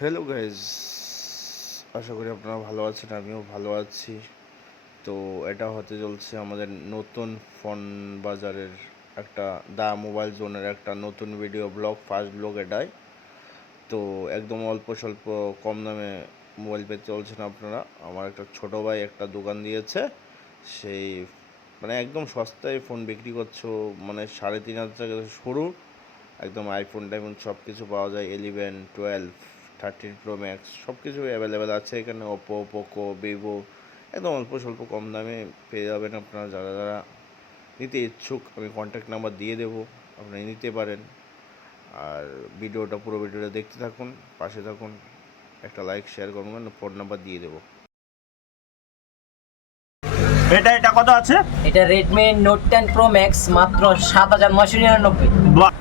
Hello guys, আশা করি আপনারা ভালো আছেন, আমিও ভালো আছি। তো এটা হতে চলছে আমাদের নতুন ফোন বাজারের একটা মোবাইল জোনের একটা নতুন ভিডিও ব্লগ, ফার্স্ট ব্লগ এটাই। তো একদম অল্প স্বল্প কম দামে মোবাইল পেতে চলছেন আপনারা। আমার একটা ছোটো ভাই একটা দোকান দিয়েছে, সেই একদম সস্তায় ফোন বিক্রি করছো, 3,500 টাকা শুরু। একদম আইফোন টাইফোন সব কিছু পাওয়া যায়, 11, 12, 13 প্রো ম্যাক্স সব কিছু অ্যাভেলেবেল আছে এখানে। ওপো, পোকো, ভিভো একদম অল্প স্বল্প কম দামে পেয়ে যাবেন আপনারা। যারা যারা নিতে ইচ্ছুক আমি কন্ট্যাক্ট নাম্বার দিয়ে দেবো, আপনারা নিতে পারেন। আর পুরো ভিডিওটা দেখতে থাকুন, পাশে থাকুন, একটা লাইক শেয়ার করবেন, ফোন নাম্বার দিয়ে দেবো। এটা কত আছে? এটা Redmi Note 10 Pro Max মাত্র 7,999।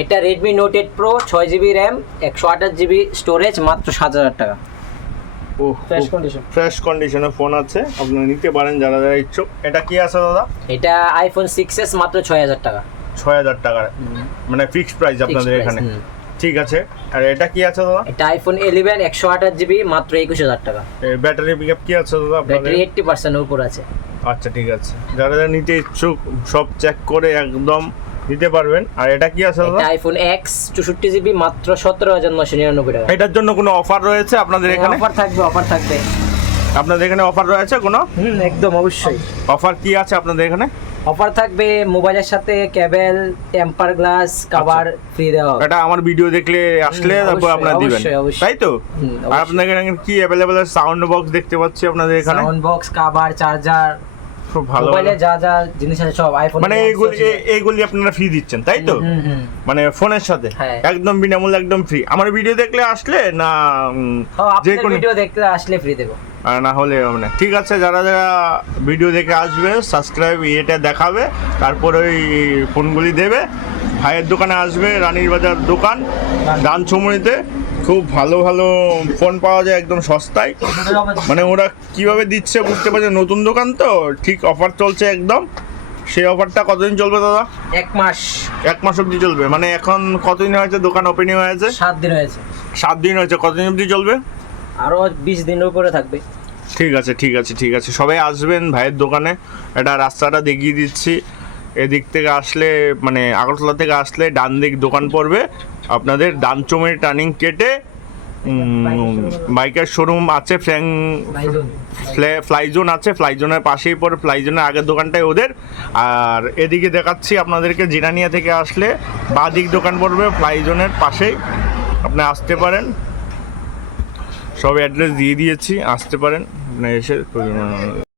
এটা Redmi Note 8 Pro 6GB RAM 128GB storage মাত্র 7,000 টাকা। ফ্রেশ কন্ডিশনের ফোন আছে, আপনারা নিতে পারেন যারা যারা ইচ্ছুক। এটা কি আছে দাদা? এটা iPhone 6s মাত্র 6,000 টাকা। 6,000 টাকা মানে ফিক্সড প্রাইস আপনাদের এখানে। ঠিক আছে। আর এটা কি আছে দাদা? এটা iPhone 11 128GB মাত্র 21,000 টাকা। ব্যাটারি ব্যাকআপ কি আছে দাদা আপনাদের? ব্যাটারি 80% এর উপর আছে। আচ্ছা ঠিক আছে, যারা যারা নিতে ইচ্ছুক সব চেক করে একদম নিতে পারবেন। আর এটা কি আছে দাদা? এটা iPhone X 64GB মাত্র 17,999 টাকা। এটার জন্য কোনো অফার রয়েছে আপনাদের এখানে? অফার থাকবে। আপনাদের এখানে অফার রয়েছে কোনো? একদম অবশ্যই। অফার কি আছে আপনাদের এখানে? অফার থাকবে মোবাইলের সাথে কেবল, টেম্পার গ্লাস, কভার ফ্রি দেওয়া। এটা আমার ভিডিও দেখলে আসলে তারপর আপনারা দিবেন, তাই তো? আর আপনাদের এখানে কি अवेलेबल আছে? সাউন্ড বক্স দেখতে পাচ্ছি আপনাদের এখানে। সাউন্ড বক্স, কভার, চার্জার, খুব ভালো। মোবাইলে যা যা জিনিস আছে সব আইফোন। মানে এইগুলি আপনারা ফ্রি দিচ্ছেন, তাই তো? মানে ফোনের সাথে একদম বিনামূল্যে, একদম ফ্রি। আমার ভিডিও দেখলে আসলে না যে কোনো ভিডিও দেখলে আসলে ফ্রি দেব, আর না হলে মানে ঠিক আছে। যারা যারা ভিডিও দেখে আসবে সাবস্ক্রাইব এটা দেখাবে, তারপর ওই ফোনগুলি দেবে। ভাইয়ের দোকানে আসবে, রানীর বাজার দোকান, ডানছমুড়িতে। খুব ভালো ভালো ফোন পাওয়া যায় একদম সস্তায়। মানে ওরা কিভাবে দিচ্ছে বুঝতে পারছে, নতুন দোকান তো, ঠিক অফার চলছে একদম। সেই অফারটা কতদিন চলবে দাদা? 1 মাস অবধি চলবে। মানে এখন কতদিন হয়েছে দোকান ওপেনিং হয়েছে? 7 দিন হয়েছে। 7 দিন হয়েছে। কতদিন অবধি চলবে? আরো 20 দিনের উপরে থাকবে। ঠিক আছে। সবাই আসবেন ভাইয়ের দোকানে। এটা রাস্তাটা দেখিয়ে দিচ্ছি। এদিক থেকে আসলে মানে আগরতলা থেকে আসলে ডান দিক দোকান পড়বে আপনাদের। ডানচমের টার্নিং কেটে বাইকের শোরুম আছে, ফ্লাইজোন আছে, ফ্লাইজোনের পাশেই পড়ে, ফ্লাইজোনের আগের দোকানটাই ওদের। আর এদিকে দেখাচ্ছি আপনাদেরকে, জিরানিয়া থেকে আসলে বাঁ দিক দোকান পড়বে, ফ্লাইজোনের পাশেই। আপনি আসতে পারেন, সব অ্যাড্রেস দিয়ে দিয়েছি, আসতে পারেন, এসে